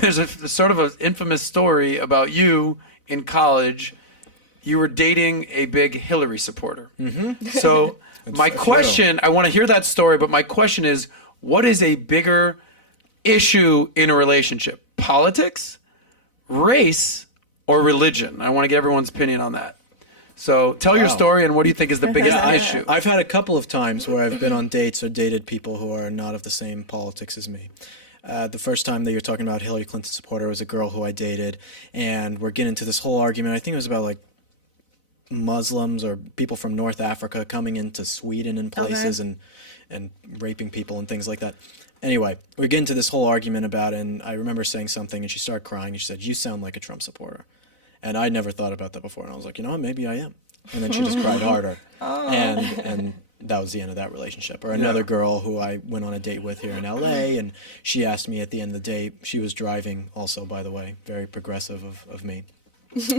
there's a sort of an infamous story about you in college. You were dating a big Hillary supporter. Mm-hmm. So my question, I want to hear that story, but my question is, what is a bigger issue in a relationship? Politics, race, or religion? I want to get everyone's opinion on that. So tell your story, and what do you think is the biggest issue? I've had a couple of times where I've been on dates or dated people who are not of the same politics as me. The first time that you're talking about Hillary Clinton supporter was a girl who I dated, and we're getting into this whole argument. I think it was about like Muslims or people from North Africa coming into Sweden and places and raping people and things like that. Anyway, we get into this whole argument about it, and I remember saying something, and she started crying, and she said, "You sound like a Trump supporter." And I'd never thought about that before, and I was like, you know what, maybe I am. And then she just cried harder. And that was the end of that relationship. Or another girl who I went on a date with here in LA, and she asked me at the end of the date, she was driving also, by the way, very progressive of me,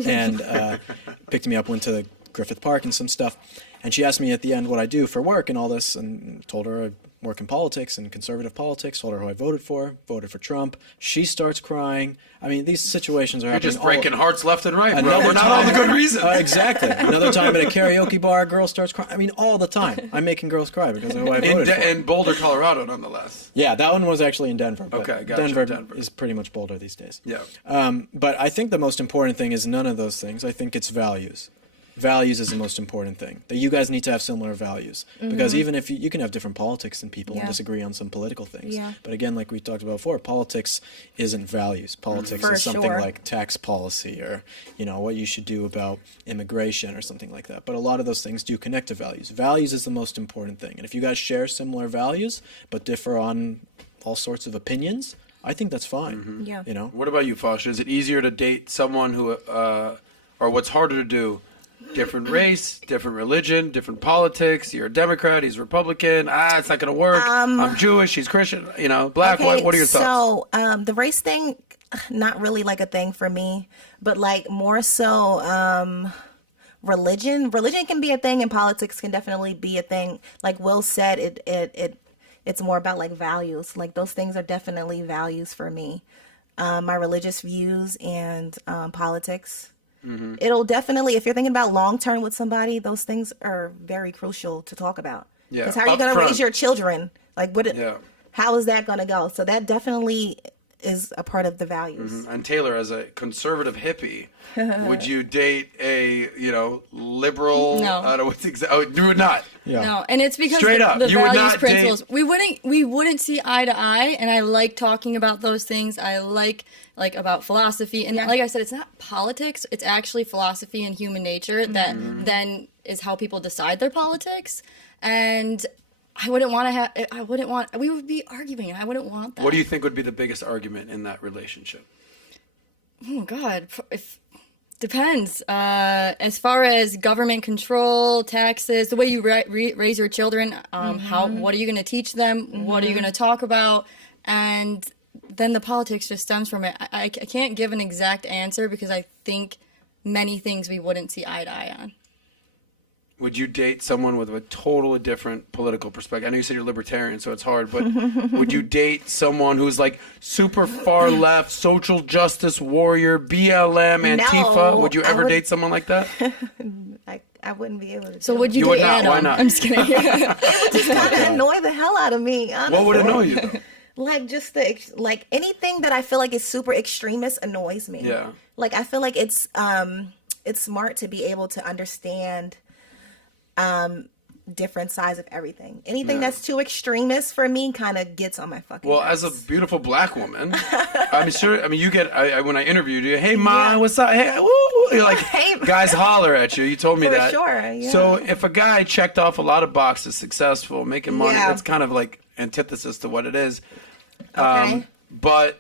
and picked me up, went to Griffith Park and some stuff, and she asked me at the end what I do for work and all this, and told her I work in politics and conservative politics, told her who I voted for Trump. She starts crying. I mean, these situations are happening. You're just breaking hearts left and right, bro. We're not all the good reasons. Exactly. Another time at a karaoke bar, a girl starts crying. I mean, all the time. I'm making girls cry because of who I voted for. In Boulder, Colorado, nonetheless. Yeah, that one was actually in Denver. Okay, gotcha. Denver is pretty much Boulder these days. Yeah. But I think the most important thing is none of those things. I think it's values. Values is the most important thing. That you guys need to have similar values. Because even if you can have different politics than people and disagree on some political things. Yeah. But again, like we talked about before, politics isn't values. Politics is something like tax policy or, you know, what you should do about immigration or something like that. But a lot of those things do connect to values. Values is the most important thing. And if you guys share similar values but differ on all sorts of opinions, I think that's fine. Yeah. You know? What about you, Fosh? Is it easier to date someone who, or what's harder to do? Different race, different religion, different politics. You're a Democrat, he's Republican. It's not going to work. I'm Jewish, he's Christian. You know, black. Okay, what are your thoughts? So the race thing, not really like a thing for me, but like more so religion. Religion can be a thing, and politics can definitely be a thing. Like Will said, it's more about like values. Like those things are definitely values for me. My religious views and politics. Mm-hmm. It'll definitely, if you're thinking about long term with somebody, those things are very crucial to talk about. Yeah. Because how are you going to raise your children? Like, how is that going to go? So that definitely is a part of the values. Mm-hmm. And Tayler, as a conservative hippie, would you date a, liberal? No. You would not. Yeah. No, and it's because straight up, the you values, would not principles. Date... We wouldn't see eye to eye, and I like talking about those things. I like about philosophy, and like I said, it's not politics. It's actually philosophy and human nature that then is how people decide their politics. And we would be arguing. I wouldn't want that. What do you think would be the biggest argument in that relationship? Oh God, depends. As far as government control, taxes, the way you raise your children, what are you going to teach them? What are you going to talk about? And then the politics just stems from it. I can't give an exact answer because I think many things we wouldn't see eye to eye on. Would you date someone with a totally different political perspective? I know you said you're libertarian, so it's hard, but would you date someone who's like super far left, social justice warrior, BLM, Antifa? No, would you ever date someone like that? I wouldn't be able to. So would you date Adam? Why not? I'm just kidding. It would just kind of annoy the hell out of me, honestly. What would annoy you, though? Like just anything that I feel like is super extremist annoys me. Yeah. Like I feel like it's smart to be able to understand different sides of everything. Anything that's too extremist for me kind of gets on my fucking nerves. As a beautiful black woman, you get, when I interviewed you, hey, Ma, what's up? Hey, woo, you're like, hey, guys holler at you. You told me that. For sure, yeah. So if a guy checked off a lot of boxes, successful, making money, that's kind of like antithesis to what it is. Okay. But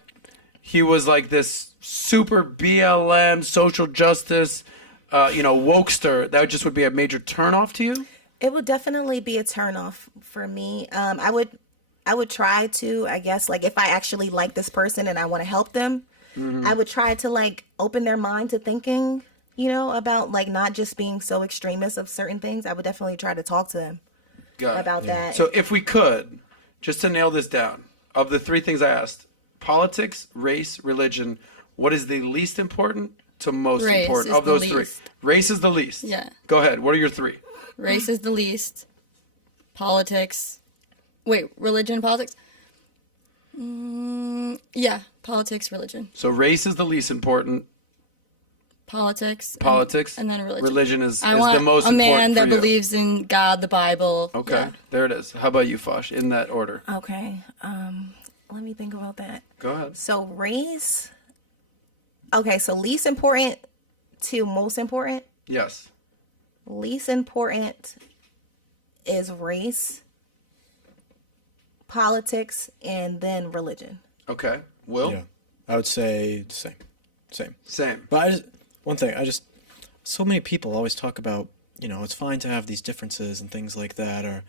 he was like this super BLM, social justice, wokester. That just would be a major turnoff to you? It would definitely be a turnoff for me. I would try to, I guess, like if I actually like this person and I want to help them, I would try to like open their mind to thinking, about like not just being so extremist of certain things. I would definitely try to talk to them about that. So if we could, just to nail this down, of the three things I asked, politics, race, religion, what is the least important to most Race important is of the those three? least. Race is the least. Yeah. Go ahead. What are your three? Race is the least. Politics. Wait, religion, politics? Yeah, politics, religion. So race is the least important. Politics. Politics. And then religion. Religion is I the want most a important man that for you. believes in God, the Bible. Okay. Yeah. There it is. How about you, Fosh? In that order. Okay. Let me think about that. Go ahead. So race. Okay, so least important to most important. Yes. Least important is race, politics, and then religion. Okay. Will? Yeah, I would say the same. Same. But so many people always talk about, it's fine to have these differences and things like that, or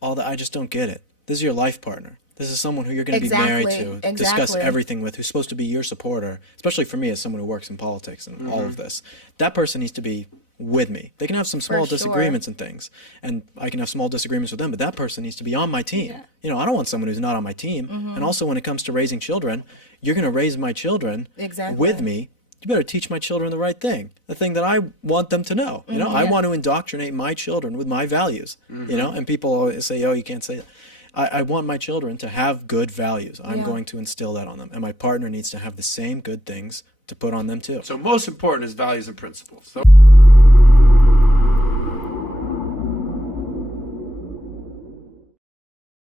all that. I just don't get it. This is your life partner. This is someone who you're going to be married to, discuss Exactly. everything with, who's supposed to be your supporter, especially for me as someone who works in politics and all of this. That person needs to be with me. They can have some small sure. disagreements and things, and I can have small disagreements with them, but that person needs to be on my team. Yeah. I don't want someone who's not on my team. And also when it comes to raising children, you're going to raise my children Exactly. with me. You better teach my children the right thing, the thing that I want them to know. I want to indoctrinate my children with my values, and people always say, oh, you can't say that. I want my children to have good values. I'm going to instill that on them. And my partner needs to have the same good things to put on them too. So most important is values and principles. So